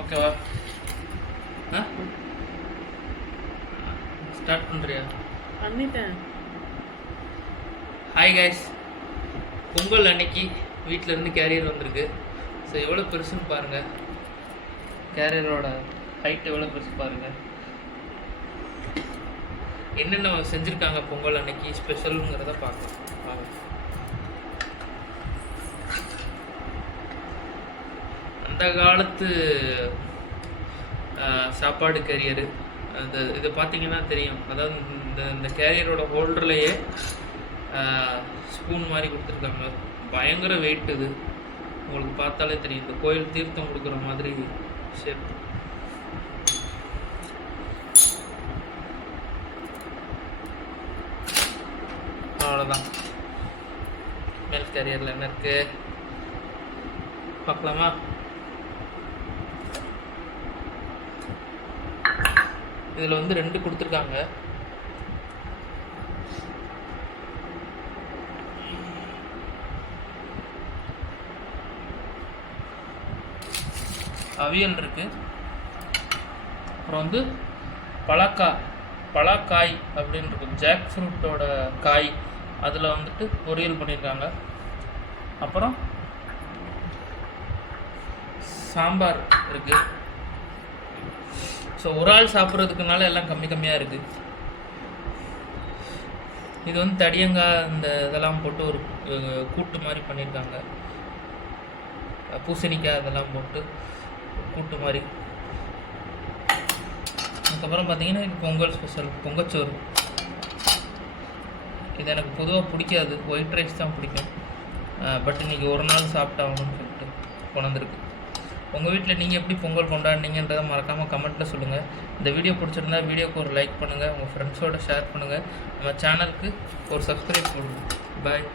ஓகேவா? ஸ்டார்ட் பண்ணுறியா? பண்ணிட்டேன். ஹாய் கைஸ், பொங்கல் அன்னைக்கு வீட்டிலேருந்து கேரியர் வந்திருக்கு. ஸோ எவ்வளோ பெருசுன்னு பாருங்கள், கேரியரோட ஹைட் எவ்வளோ பெருசு பாருங்கள். என்னென்ன செஞ்சுருக்காங்க பொங்கல் அன்னைக்கு ஸ்பெஷலுங்கிறத பார்க்கலாம் வாங்க. அந்த காலத்து சாப்பாடு கேரியரு, அந்த இது பார்த்தீங்கன்னா தெரியும். அதாவது இந்த கேரியரோட ஹோல்டர்லேயே ஸ்பூன் மாதிரி கொடுத்துருக்காங்க. பயங்கர வெயிட் இது, உங்களுக்கு பார்த்தாலே தெரியும். இந்த கோயில் தீர்த்தம் கொடுக்குற மாதிரி ஷேப். அவ்வளோதான். மேல் கேரியரில் என்ன இருக்குது பார்க்கலாமா? இதில் வந்து 2 கொடுத்துருக்காங்க. அவியல் இருக்குது, அப்புறம் வந்து பலாக்காய் அப்படின்னு இருக்கும், ஜாக் ஃப்ரூட்டோட காய், அதில் வந்துட்டு பொரியல் பண்ணியிருக்காங்க. அப்புறம் சாம்பார் இருக்குது. ஸோ ஒரு ஆள் சாப்பிட்றதுக்குனால எல்லாம் கம்மியாக இருக்குது. இது வந்து தடியங்காய் இந்த இதெல்லாம் போட்டு ஒரு கூட்டு மாதிரி பண்ணியிருக்காங்க. பூசணிக்காய் இதெல்லாம் போட்டு கூட்டு மாதிரி. அதுக்கப்புறம் பார்த்தீங்கன்னா இது பொங்கல் ஸ்பெஷல் பொங்கச்சோறு. இது எனக்கு பொதுவாக பிடிக்காது, ஒயிட் ரைஸ் தான் பிடிக்கும். பட் இன்றைக்கி ஒரு நாள் சாப்பிட்டாகணும்னு சொல்லிட்டு கொண்டாந்துருக்கு. உங்கள் வீட்டில் நீங்கள் எப்படி பொங்கல் கொண்டாடினீங்கன்றதை மறக்காமல் கமெண்ட்டில் சொல்லுங்கள். இந்த வீடியோ பிடிச்சிருந்தா வீடியோக்கு ஒரு லைக் பண்ணுங்கள், உங்கள் ஃப்ரெண்ட்ஸோடு ஷேர் பண்ணுங்கள், நம்ம சேனலுக்கு ஒரு சப்ஸ்கிரைப் பண்ணுங்கள். பாய்.